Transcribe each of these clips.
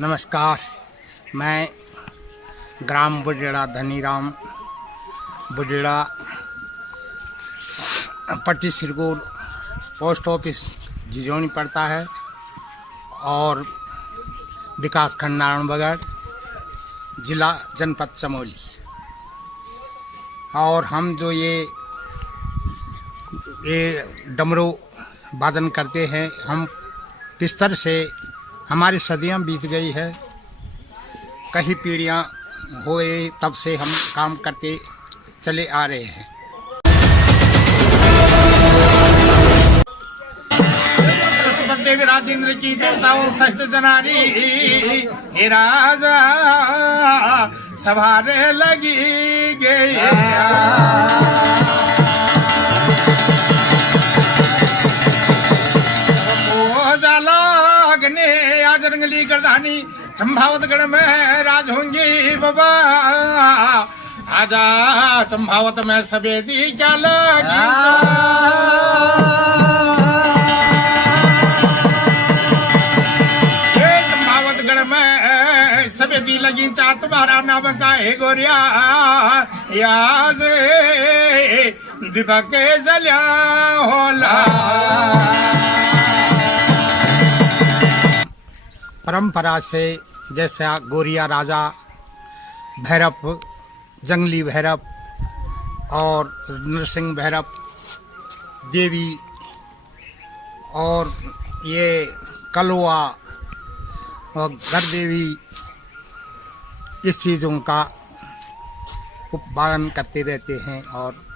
नमस्कार। मैं ग्राम बुडेड़ा धनीराम बुडेड़ा पट्टी सिरगोर पोस्ट ऑफिस जिजोनी पड़ता है और विकास खंड नारायणबगड़ जिला जनपद चमोली। और हम जो ये डमरू वादन करते हैं, हम किस तरह से हमारी सदियां बीत गई है, कई पीढ़ियां हुए तब से हम काम करते चले आ रहे हैं। देवी राजेंद्र की देवताओं सहित जनारी हे राजा सवारे लगी गई। आज रंगली गर्दानी चंभावतगढ़ में राज होंगी बाबा, आजा चंभावत में सफेदी क्या लगी। चंभावतगढ़ में सफेदी लगी चा तुम्हारा नाम का है गोरिया, याद दिपक जलिया होला। परंपरा से जैसा गोरिया राजा भैरव, जंगली भैरव और नरसिंह भैरव देवी और ये कलवा और गरदेवी, इस चीज़ों का उपवादन करते रहते हैं। और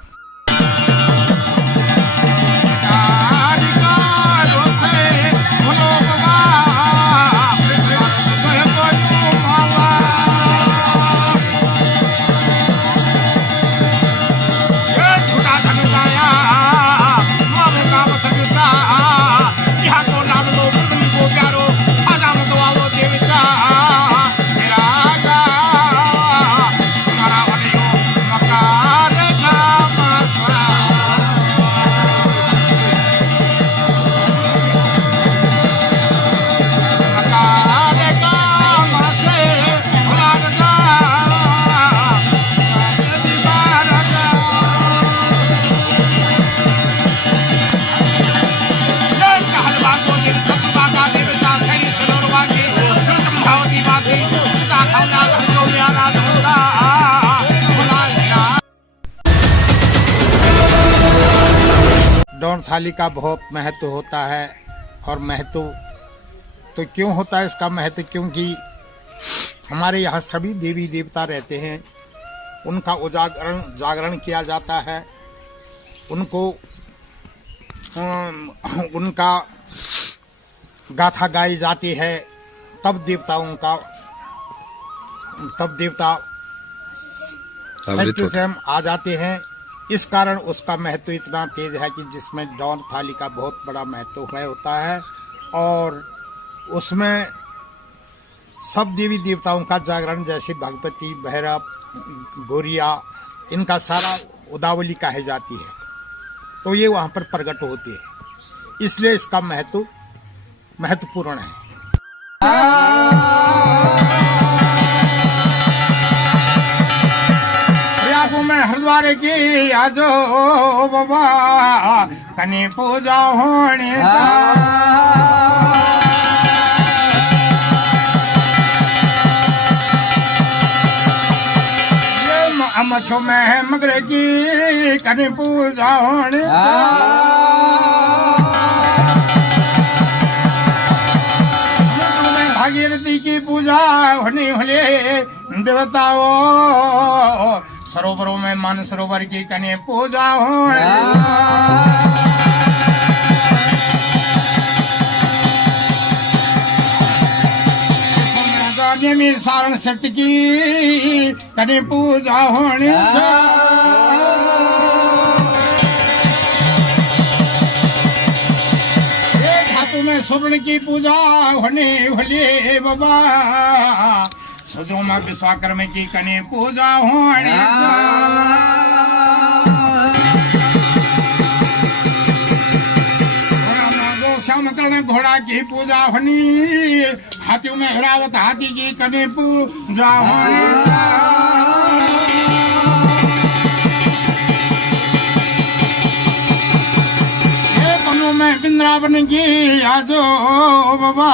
डोन थाली का बहुत महत्व होता है। और महत्व तो क्यों होता है इसका महत्व, क्योंकि हमारे यहाँ सभी देवी देवता रहते हैं, उनका जागरण किया जाता है, उनको उनका गाथा गाई जाती है, तब देवता हम आ जाते हैं। इस कारण उसका महत्व इतना तेज है कि जिसमें डोन थाली का बहुत बड़ा महत्व होता है। और उसमें सब देवी देवताओं का जागरण, जैसे भगवती, भैरव, गोरिया, इनका सारा उदावली कही जाती है, तो ये वहाँ पर प्रकट होते हैं, इसलिए इसका महत्व महत्वपूर्ण है। में हरिद्वार की आजो बाबा कनी पूजा होने मछो में मगरे की कनी पूजा होने भागीरथी की पूजा होने वाले देवताओं सरोवरों में मन सरोवर की कने पूजा हो। में सारण शक्ति की कने पूजा होने धातु में स्वर्ण की पूजा होने वाली बाबा, सुद्रोमा विश्वाकर्मा की कने पूजा होने श्याम कर्ण घोड़ा की पूजा होनी, हाथियों में हिरावत हाथी की कने पूजा में वृंदावन की आजो बाबा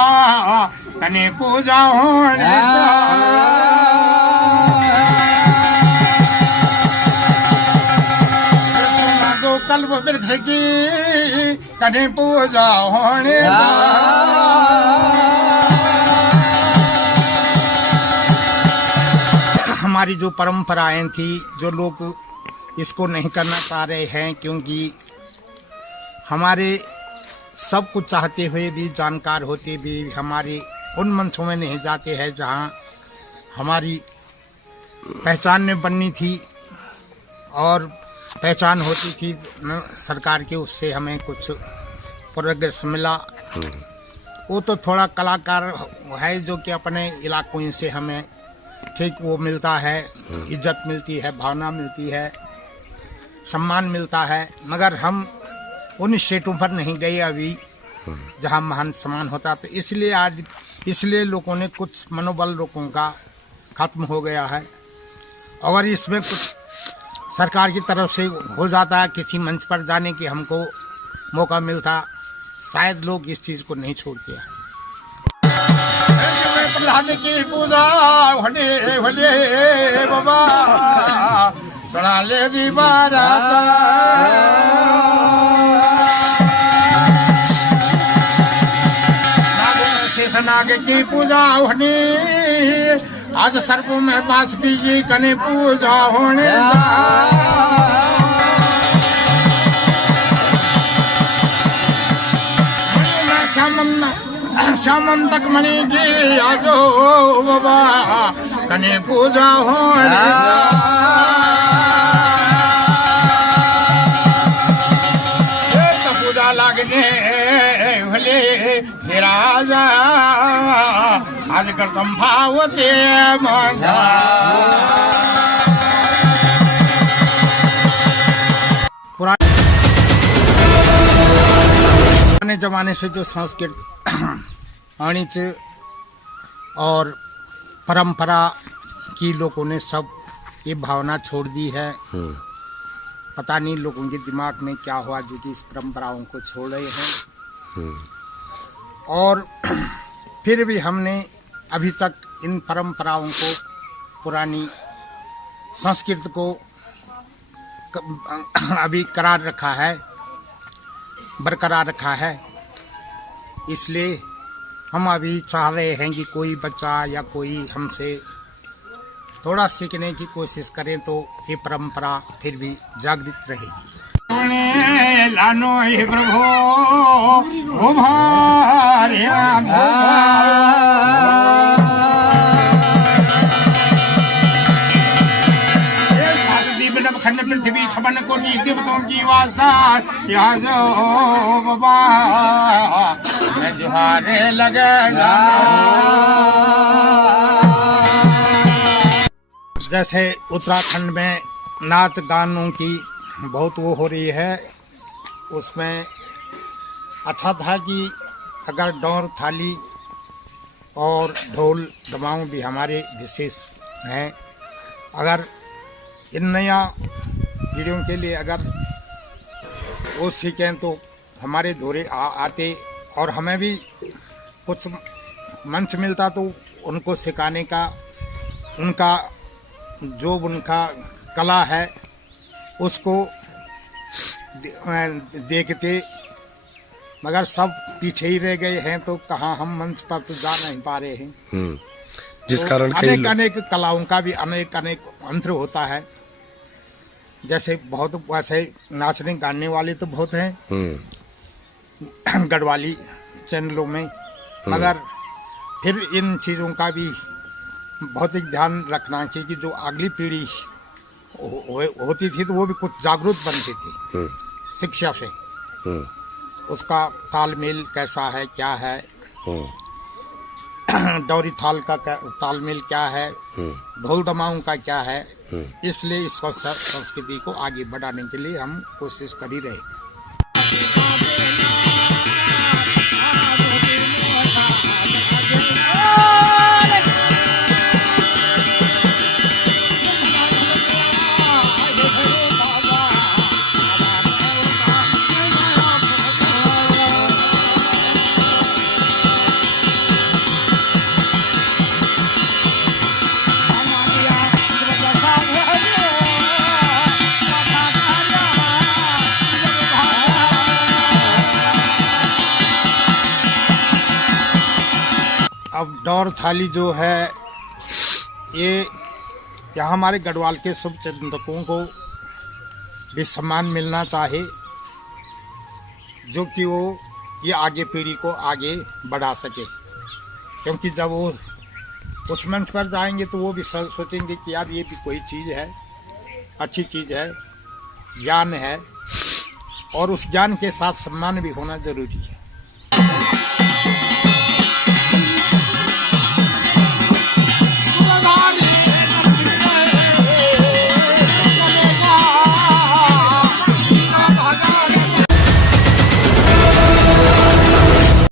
कने पूजा होने दो कल्प वृक्ष की कने पूजा होने हमारी जो परंपराएं थी जो लोग इसको नहीं करना चाह रहे हैं क्योंकि हमारे सब कुछ चाहते हुए भी जानकार होते भी हमारे उन मंचों में नहीं जाते हैं जहां हमारी पहचान में बननी थी और पहचान होती थी न सरकार के उससे हमें कुछ प्रोग्रेस मिला। वो तो थोड़ा कलाकार है जो कि अपने इलाकों से हमें ठीक वो मिलता है, इज्जत मिलती है, भावना मिलती है, सम्मान मिलता है, मगर हम उन स्टेटों पर नहीं गए अभी जहां महान सम्मान होता। तो इसलिए लोगों ने कुछ मनोबल लोगों का खत्म हो गया है और इसमें कुछ सरकार की तरफ से हो जाता है किसी मंच पर जाने की हमको मौका मिलता, शायद लोग इस चीज को नहीं छोड़ते हैं। प्रहलाद की पूजा होले बाबा सुना ले दीवारा नाग की पूजा होने आज सर्प में बास की कने पूजा होने श्यामम तक मणि की आजो बाबा कने पूजा होने पूजा लगने भले राजा आज कर संभावते मांगा पुराने जमाने से जो संस्कृत वाणिज्य और परंपरा की लोगों ने सब ये भावना छोड़ दी है। पता नहीं लोगों के दिमाग में क्या हुआ जो कि इस परंपराओं को छोड़ रहे हैं और फिर भी हमने अभी तक इन परंपराओं को पुरानी संस्कृति को अभी बरकरार रखा है। इसलिए हम अभी चाह रहे हैं कि कोई बच्चा या कोई हमसे थोड़ा सीखने की कोशिश करें तो ये परंपरा फिर भी जागृत रहेगी। लानो हे प्रभु ओ भारे खंड पृथ्वी छपन कोटि देवताओं की वास्ता यहाँ जो बाबा मैं जुहारे लगे जैसे उत्तराखंड में नाच गानों की बहुत वो हो रही है, उसमें अच्छा था कि अगर डोर थाली और ढोल दमाऊं भी हमारे विशेष हैं। अगर इन नया पीढ़ियों के लिए अगर वो सीखें तो हमारे धोरे आते और हमें भी कुछ मंच मिलता तो उनको सिखाने का उनका जो उनका कला है उसको देखते, मगर सब पीछे ही रह गए हैं तो कहाँ हम मंच पर तो जा नहीं पा रहे हैं। जिस तो कारण अनेक कलाओं का भी अनेक अंतर होता है। जैसे बहुत वैसे नाचने गाने वाले तो बहुत हैं गढ़वाली चैनलों में, मगर फिर इन चीज़ों का भी बहुत ही ध्यान रखना चाहिए कि जो अगली पीढ़ी होती थी तो वो भी कुछ जागरूक बनती थी शिक्षा से। उसका तालमेल कैसा है, क्या है, डौरी थाल का तालमेल क्या है, ढोल दमाऊं का क्या है। इसलिए इस संस्कृति को आगे बढ़ाने के लिए हम कोशिश कर ही रहे। डौर थाली जो है ये यहाँ हमारे गढ़वाल के शुभ चिंतकों को भी सम्मान मिलना चाहे, जो कि वो ये आगे पीढ़ी को आगे बढ़ा सके। क्योंकि जब वो उस मंच पर जाएंगे तो वो भी सोचेंगे कि यार ये भी कोई चीज़ है, अच्छी चीज़ है, ज्ञान है, और उस ज्ञान के साथ सम्मान भी होना जरूरी है।